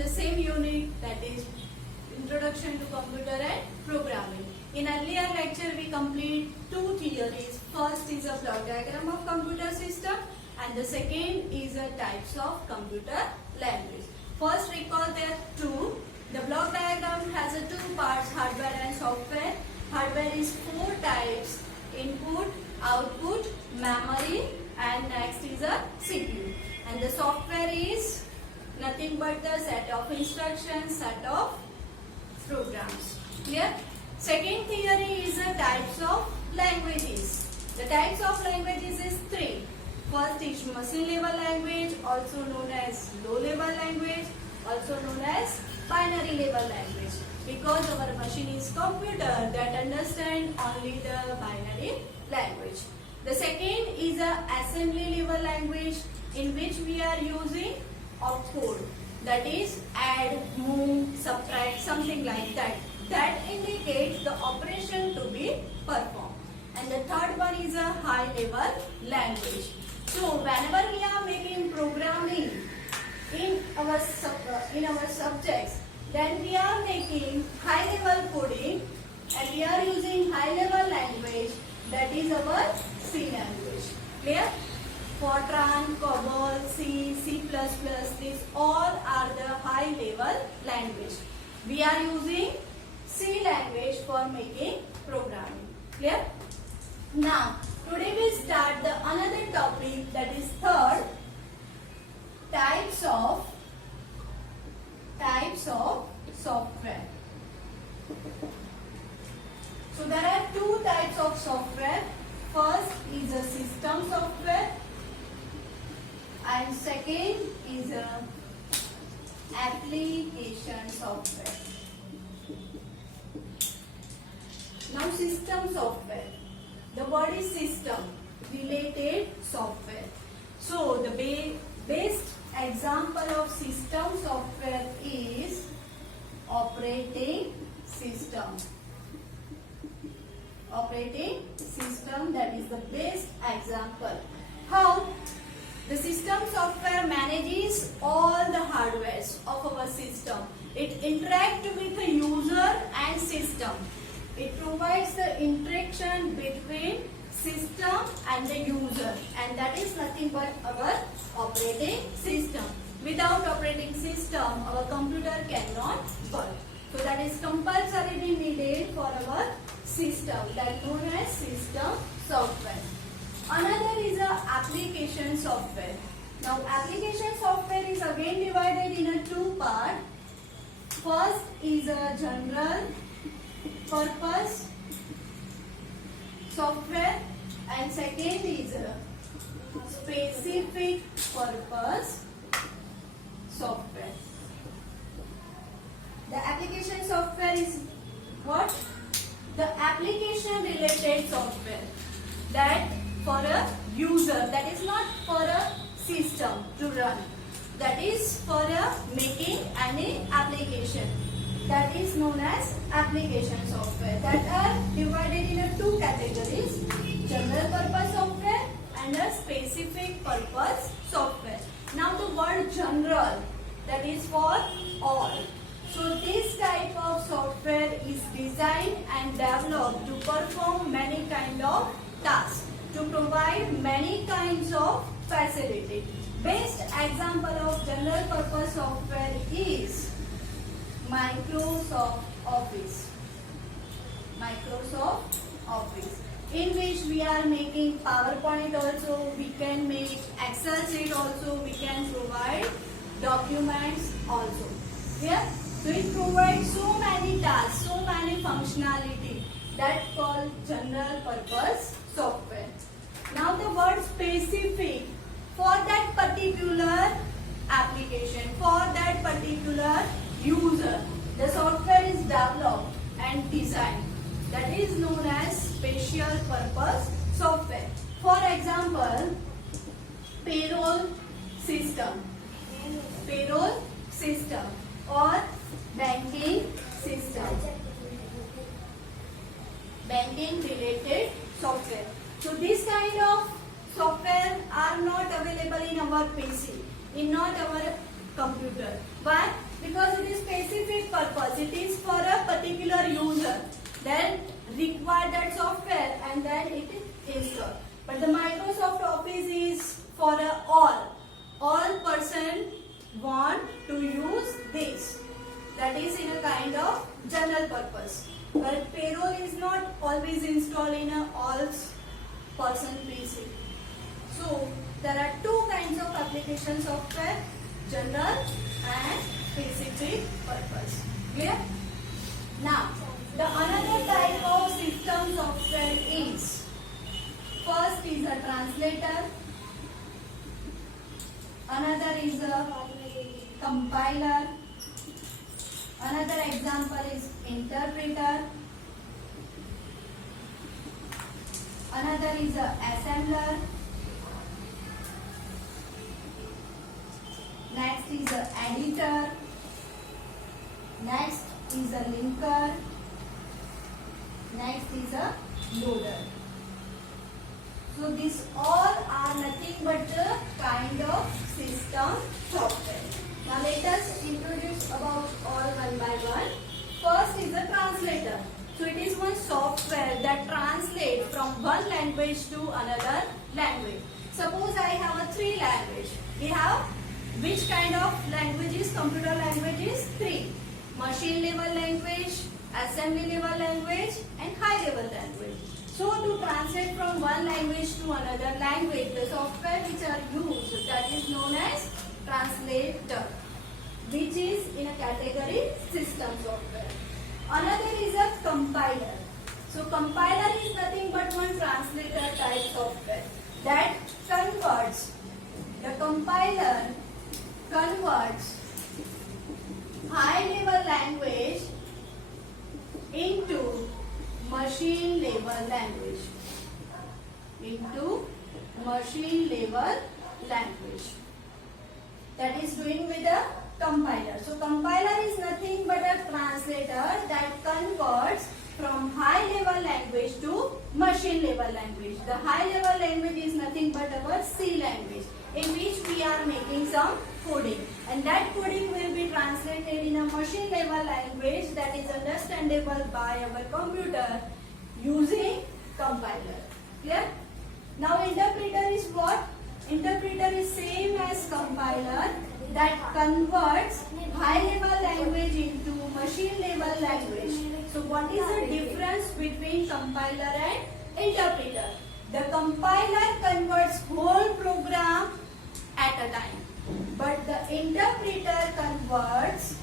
the same unit, that is Introduction to Computer and Programming. In earlier lecture we complete two theories. First is a block diagram of computer system and the second is a types of computer language. First recall there two. The block diagram has a two parts, hardware and software. Hardware is four types: input, output, memory, and next is a CPU. And the software is nothing but the set of instructions, set of programs. Clear? Second theory is the types of languages. The types of languages is three. First is machine level language, also known as low level language, also known as binary level language. Because our machine is computer that understand only the binary language. The second is a assembly level language in which we are using opcode, that is add, move, subtract, something like that. That indicates the operation to be performed. And the third one is a high level language. So whenever we are making programming in our subjects, then we are making high level coding and we are using high level language, that is our C language. Clear? Fortran, COBOL, C, C++, these all are the high level language. We are using C language for making programming. Clear? Now, today we start the another topic, that is third, types of software. So there are two types of software. First is a system software and second is a application software. Now system software. The word is system related software. So the best example of system software is operating system. Operating system, that is the best example. How? The system software manages all the hardwares of our system. It interacts with the user and system. It provides the interaction between system and the user, and that is nothing but our operating system. Without operating system, our computer cannot work. So that is compulsorily needed for our system, that known as system software. Another is a application software. Now application software is again divided in a two part. First is a general purpose software and second is a specific purpose software. The application software is what? The application related software that for a user, that is not for a system to run, that is for making any application, that is known as application software. That are divided in two categories: general purpose software and a specific purpose software. Now the word general, that is for all. So this type of software is designed and developed to perform many kind of tasks, to provide many kinds of facility. Best example of general purpose software is Microsoft Office. Microsoft Office, in which we are making PowerPoint also, we can make Excel sheet also, we can provide documents also. Yeah? So it provides so many tasks, so many functionality, that called general purpose software. Now the word specific, for that particular application, for that particular user, the software is developed and designed. That is known as special purpose software. For example, payroll system or banking system, banking related software. So this kind of software are not available in our PC, in not our computer. Why? because it is specific purpose. It is for a particular user. Then require that software and then it is installed. But the Microsoft Office is for all person want to use this. That is in a kind of general purpose. But payroll is not always installed in a all person PC. So there are two kinds of application software, general and specific purpose. Clear? Now, the another type of system software is, first is a translator, another is a compiler, another example is interpreter, another is a assembler, next is a editor, next is a linker, next is a loader. So these all are nothing but the kind of system software. Now let us introduce about all one by one. First is a translator. So it is one software that translates from one language to another language. Suppose I have a three language. We have which kind of languages? Computer languages? Three. Machine level language, assembly level language and high level language. So to translate from one language to another language, the software which are used, that is known as translator, which is in a category system software. Another is a compiler. So compiler is nothing but one translator type software that converts, the compiler converts high level language into machine level language. Into machine level language. That is doing with a compiler. So compiler is nothing but a translator that converts from high level language to machine level language. The high level language is nothing but our C language, in which we are making some coding, and that coding will be translated in a machine level language that is understandable by our computer using compiler. Clear? Now interpreter is what? Interpreter is same as compiler that converts high level language into machine level language. So what is the difference between compiler and interpreter? The compiler converts whole program at a time, but the interpreter converts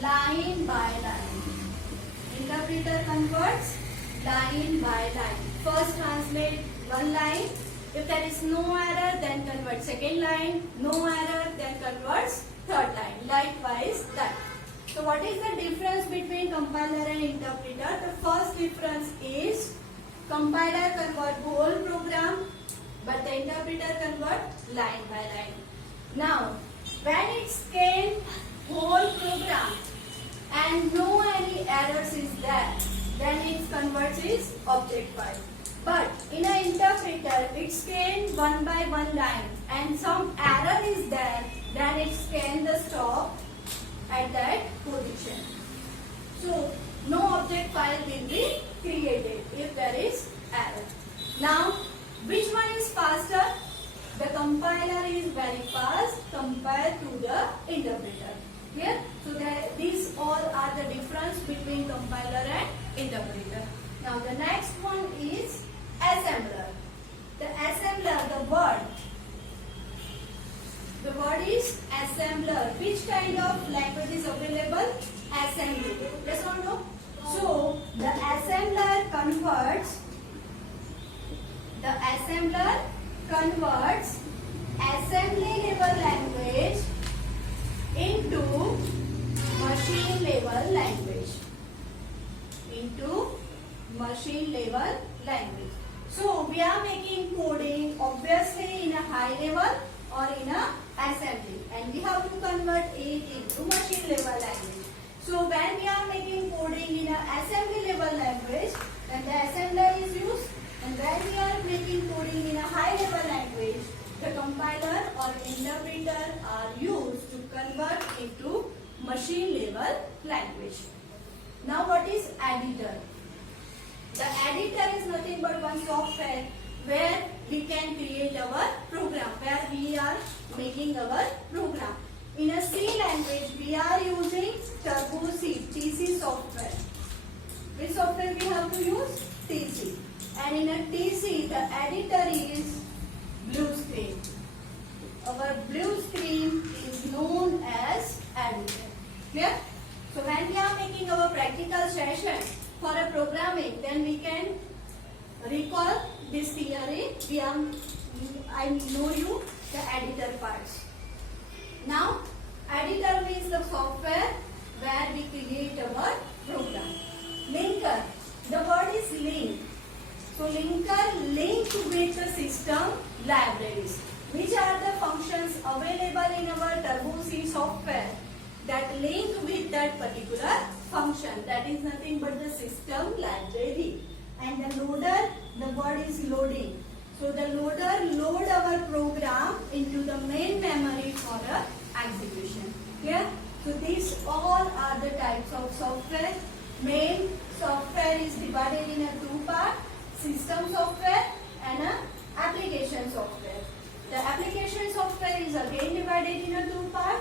line by line. Interpreter converts line by line. First translate one line. If there is no error, then convert second line. No error, then converts third line. Likewise that. So what is the difference between compiler and interpreter? The first difference is compiler convert whole program, but the interpreter convert line by line. Now, when it scans whole program and no any errors is there, then it converts its object file. But in an interpreter, it scans one by one line and some error is there, then it scans the stop at that position. So, no object file will be created if there is error. Now, which one is faster? The compiler is very fast compared to the interpreter. Clear? So, these all are the difference between compiler and interpreter. Now, the next one is assembler. The assembler, the word is assembler. Which kind of language is available? Assembly. Yes or no? So, the assembler converts assembly level language into machine level language. So we are making coding obviously in a high level or in a assembly, and we have to convert it into machine level language. So when we are making coding in a assembly level language, then the assembler is used, and when we are making coding in a high level language, the compiler or interpreter are used to convert into machine level language. Now what is editor? The editor is nothing but one software where we can create our program, where we are making our program. In a C language, we are using Turbo C, TC software. Which software we have to use? TC. And in a TC, the editor is blue screen. Our blue screen is known as editor. Clear? So when we are making our practical session for a programming, then we can recall this theory. I know you the editor parts. Now, editor means the software where we create our program. Linker. The word is link. So linker link with the system libraries. Which are the functions available in our Turbo C software that link with that particular function? That is nothing but the system library. And the loader, the word is loading. So the loader load our program into the main memory for execution. Clear? So these all are the types of software. Main software is divided in a two part: system software and a application software. The application software is again divided in a two part: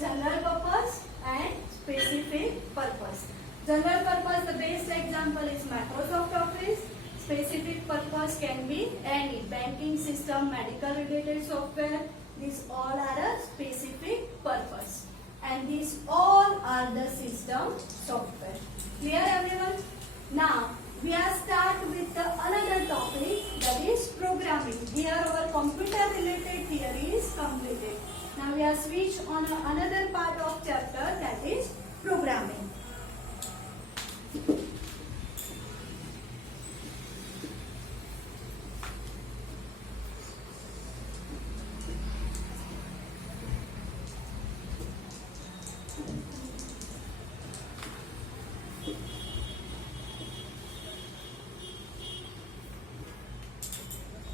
general purpose and specific purpose. General purpose, the best example is Microsoft Office. Specific purpose can be any banking system, medical related software. These all are a specific purpose. And these all are the system software. Clear everyone? Now, we are start with the another topic, that is programming. Here our computer related theory is completed. Now we are switch on another part of chapter, that is programming.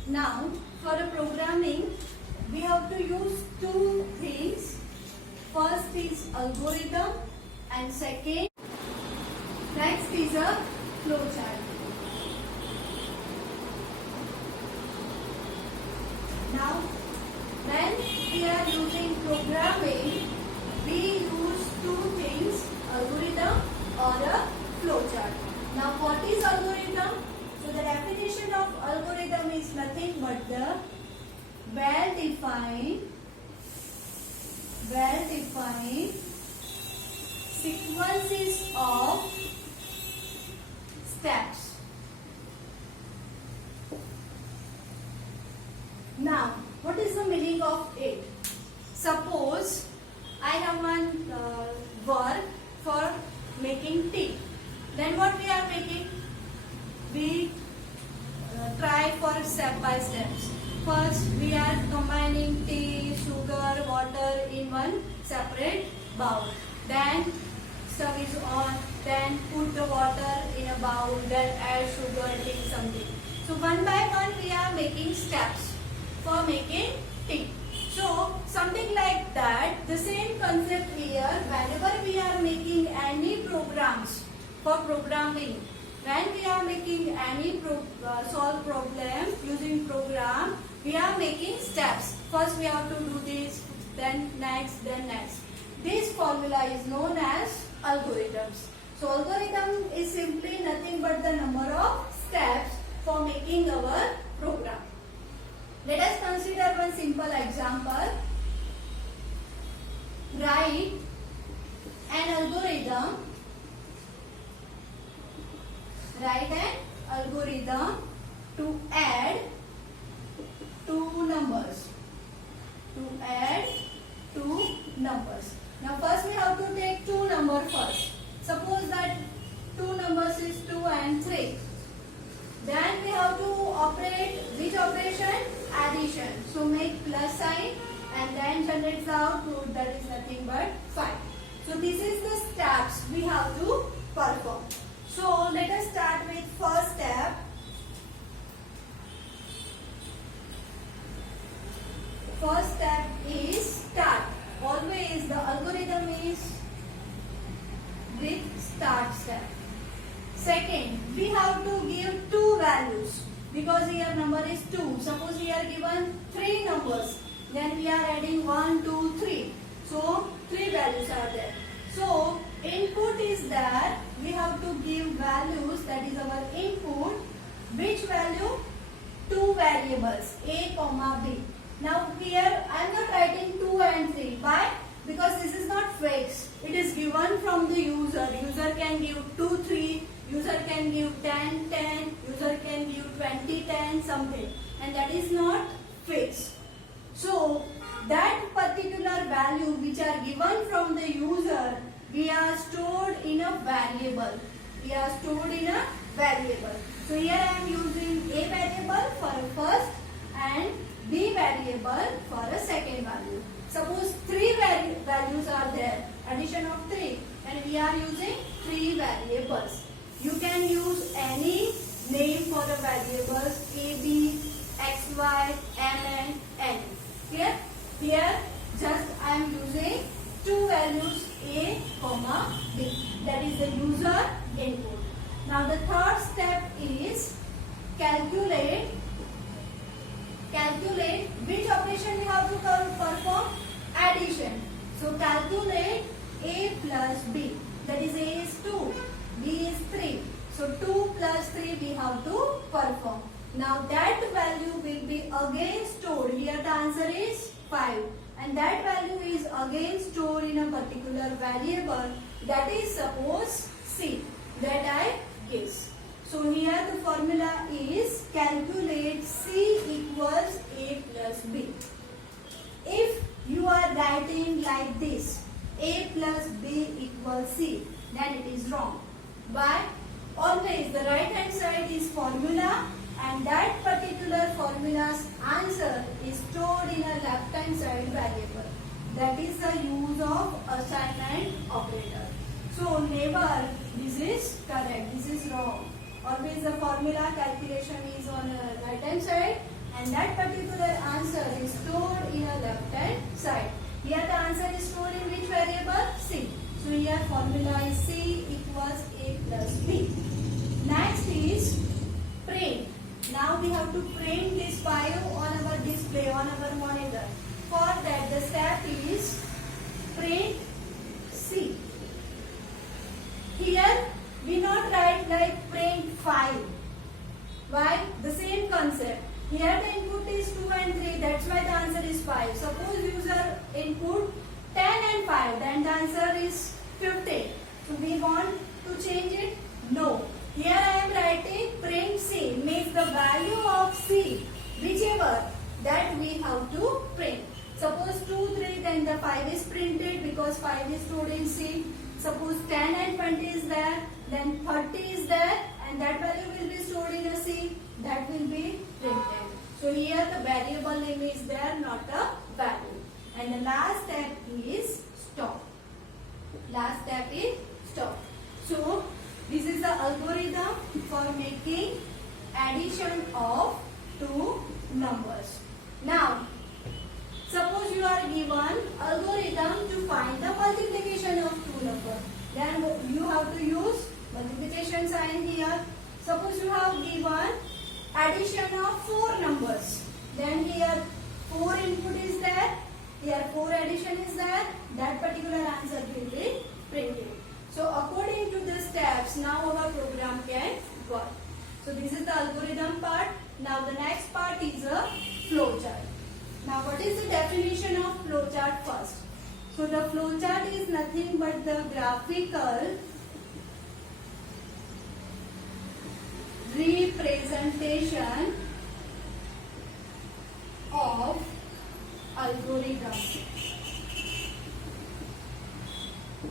Now, for a programming, we have to use two things. First is algorithm and second, next is a flowchart. Now, when we are using programming, we use two things, algorithm or a flowchart. Now, what is algorithm? So the definition of algorithm is nothing but the well-defined sequences of steps. Now, what is the meaning of it? Suppose I have one work for making tea. Then what we are making? We try for step by steps. First, we are combining tea, sugar, water in one separate bowl. Then, stove is on. Then, put the water in a bowl. Then, add sugar, tea, something. So, one by one, we are making steps for making tea. So, something like that. The same concept here. Whenever we are making any programs for programming, when we are making any solve problem using program, we are making steps. First we have to do this, then next, then next. This formula is known as algorithms. So algorithm is simply nothing but the number of steps for making our program. Let us consider one simple example. Write an algorithm. Write an algorithm to add two numbers. Now first we have to take two numbers first. Suppose that two numbers is 2 and 3. Then we have to operate which operation? Addition. So make plus sign and then generates the output, that is nothing but 5. So this is the steps we have to perform. So let us start with first step. First step is start. Always the algorithm is Second, we have to give two values because here number is 2. Suppose we are given 3 numbers, then we are adding 1, 2, 3. So 3 values are there. So input is there. We have to give values, that is our input. Which value? 2 variables, A, B. Now here I am not writing 2 and 3. Why? Because this is not fixed. It is given from the user. User can give 2, 3. User can give 10, 10. User can give 20, 10, something. And that is not fixed. So that particular value which are given from the user, we are stored in a variable. We are stored in a variable. So here I am using A variable for a first and B variable for a second value. Suppose 3 values are there, addition of 3, and we are using 3 variables. You can use any name for the variables A, B, X, Y, M, N, N. Clear? Here just I am using 2 values A, B. That is the user input. Now the third step is calculate which operation we have to perform? Addition. So calculate A plus B. That is A is 2, B is 3. So 2 plus 3 we have to perform. Now that value will be again stored. Here the answer is 5. And that value is again stored in a particular variable. That is suppose C. That I guess. So here the formula is calculate C equals A plus B. If you are writing like this, A plus B equals C, then it is wrong. Why? Always the right hand side is formula and that particular formula's answer is stored in a left hand side variable. That is the use of assignment operator. So never this is correct, this is wrong. Always the formula calculation is on the right hand side and that particular answer is stored in a left hand side. Here the answer is stored in which variable? C. So here formula is C equals A plus B. Next is print. Now we have to print this bio on our display, on our monitor. For that the step is print C. Here we not write like print 5. Why? The same concept. Here the input is 2 and 3, that's why the answer is 5. Suppose user input 10 and 5, then the answer is 15. So we want to change it? No. Here I am writing print C, means the value of C, whichever, that we have to print. Suppose 2, 3, then the 5 is printed because 5 is stored in C. Suppose 10 and 20 is there, then 30 is there, and that value will be stored in a C, that will be printed. So here the variable name is there, not a value. And the last step is stop. Last step is stop. So this is the algorithm for making addition of 2 numbers. Now suppose you are given algorithm to find the multiplication of 2 numbers. Then you have to use multiplication sign here. Suppose you have given addition of 4 numbers. Then here 4 input is there. Here 4 addition is there. That particular answer will be printed. So according to the steps, now our program can work. So this is the algorithm part. Now the next part is a flowchart. Now what is the definition of flowchart first? So the flowchart is nothing but the graphical representation of algorithm.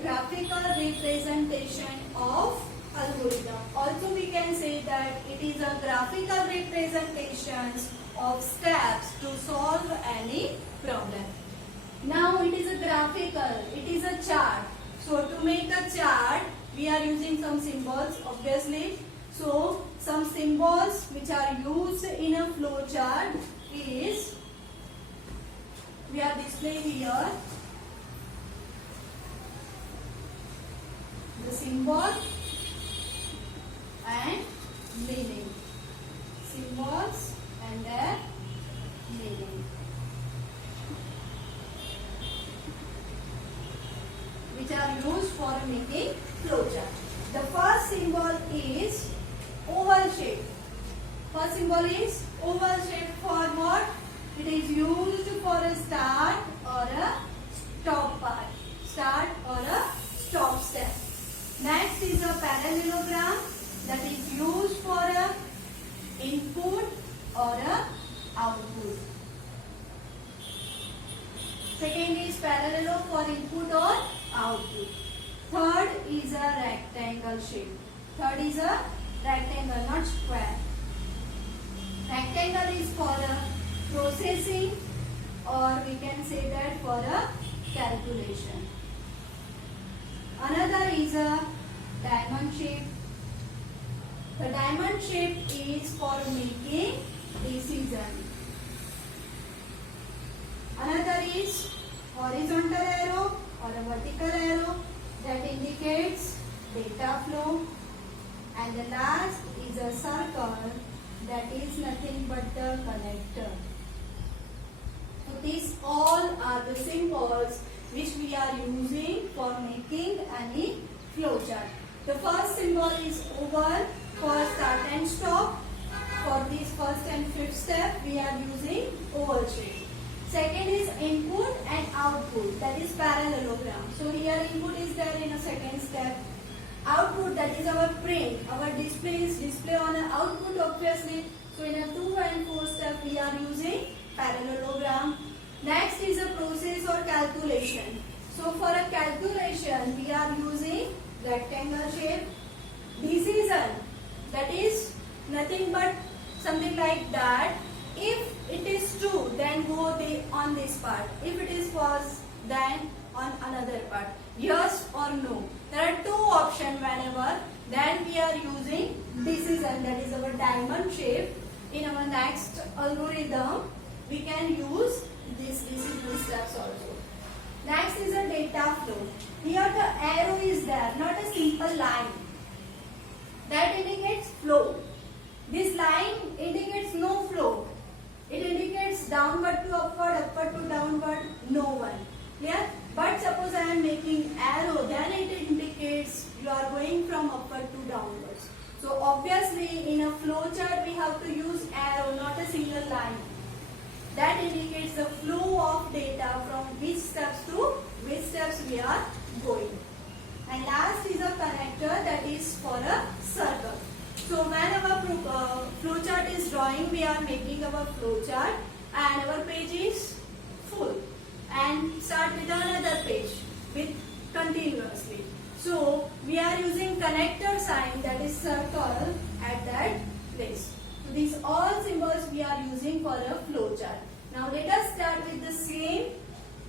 Graphical representation of algorithm. Also we can say that it is a graphical representations of steps to solve any problem. Now it is a graphical, it is a chart. So to make a chart, we are using some symbols obviously. So some symbols which are used in a flow chart is, we are displaying here the symbol meaning. Symbols and their meaning, which are used for making flowchart. The first symbol is oval shape. First symbol is oval shape for what? It is used for a start or a stop part. Start or a stop step. Next is a parallelogram that is used for a input or a output. Second is parallel for input or output. Third is a rectangle shape. Third is a rectangle, not square. Rectangle is for a processing, or we can say that for a calculation. Another is a diamond shape. The diamond shape is for making decision. Another is horizontal arrow or a vertical arrow that indicates data flow. And the last is a circle that is nothing but the connector. So these all are the symbols which we are using for making any flowchart. The first symbol is oval for start and stop. For this first and fifth step we are using oval shape. Second is input and output, that is parallelogram. So here input is there in a second step. Output, that is our print, our display is display on an output obviously. So in a 2 and 4 step we are using parallelogram. Next is a process or calculation. So for a calculation we are using rectangle shape. Decision, that is nothing but something like that. If it is true, then go on this part. If it is false, then on another part. Yes or no. There are two options whenever. Then we are using decision, that is our diamond shape. In our next algorithm, we can use this decision steps also. Next is a data flow. Here the arrow is there, not a simple line. That indicates flow. This line indicates no flow. It indicates downward to upward, upward to downward, no one. Clear? But suppose I am making arrow, then it indicates you are going from upward to downwards. So obviously in a flowchart we have to use arrow, not a single line. That indicates the flow of data from which steps to which steps we are going. And last is a connector, that is for a circle. So when our flowchart is drawing, we are making our flowchart and our page is full. And start with another page with continuously. So we are using connector sign, that is circle, at that place. So these all symbols we are using for a flowchart. Now let us start with the same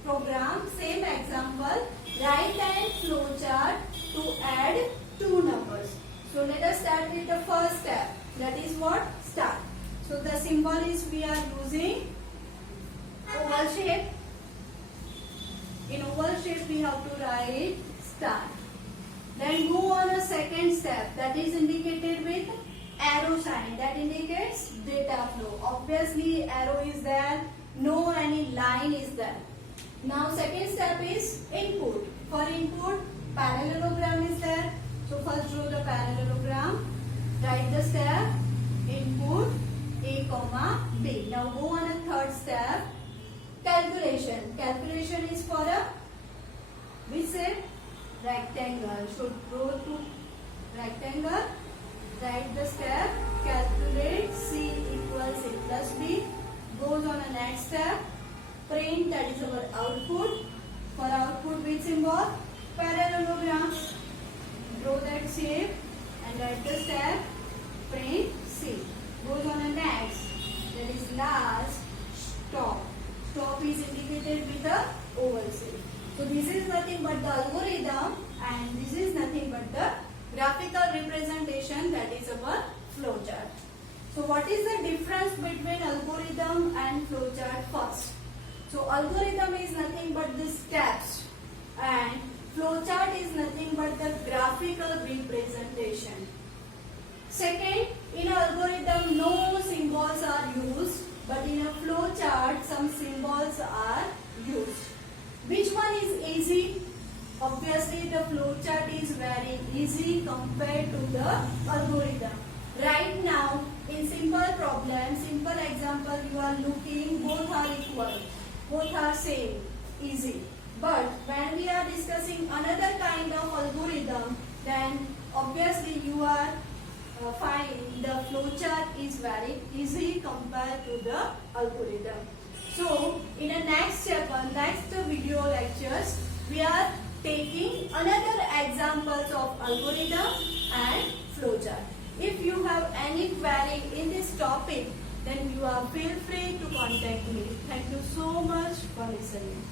program, same example. Write an flowchart to add two numbers. So let us start with the first step, that is what? Start. So the symbol is we are using oval shape. In oval shape we have to write start. Then go on a second step, that is indicated with arrow sign, that indicates data flow. Obviously arrow is there, no any line is there. Now second step is input. For input, parallelogram is there. So first draw the parallelogram, write the step, input A, B. Now go on a third step, calculation. Calculation is for a which shape? Rectangle. So draw to rectangle, write the step, calculate C equals A plus B. Goes on a next step, print, that is our output. For output which symbol? Parallelogram. Draw that shape and write the step, print C. Goes on a next, that is last, stop. Stop is indicated with the oval shape. So this is nothing but the algorithm and this is nothing but the graphical representation, that is our flowchart. So what is the difference between algorithm and flowchart first? So algorithm is nothing but the steps and flowchart is nothing but the graphical representation. Second, in but in a flow chart some symbols are used. Which one is easy? Obviously the flow chart is very easy compared to the algorithm. Right now in simple problem, simple example, you are looking, both are equal, both are same, easy. But when we are discussing another kind of algorithm, then obviously you are find the flowchart is very easy compared to the algorithm. So in the next chapter, next video lectures, we are taking another examples of algorithm and flowchart. If you have any query in this topic, then you are feel free to contact me. Thank you so much for listening.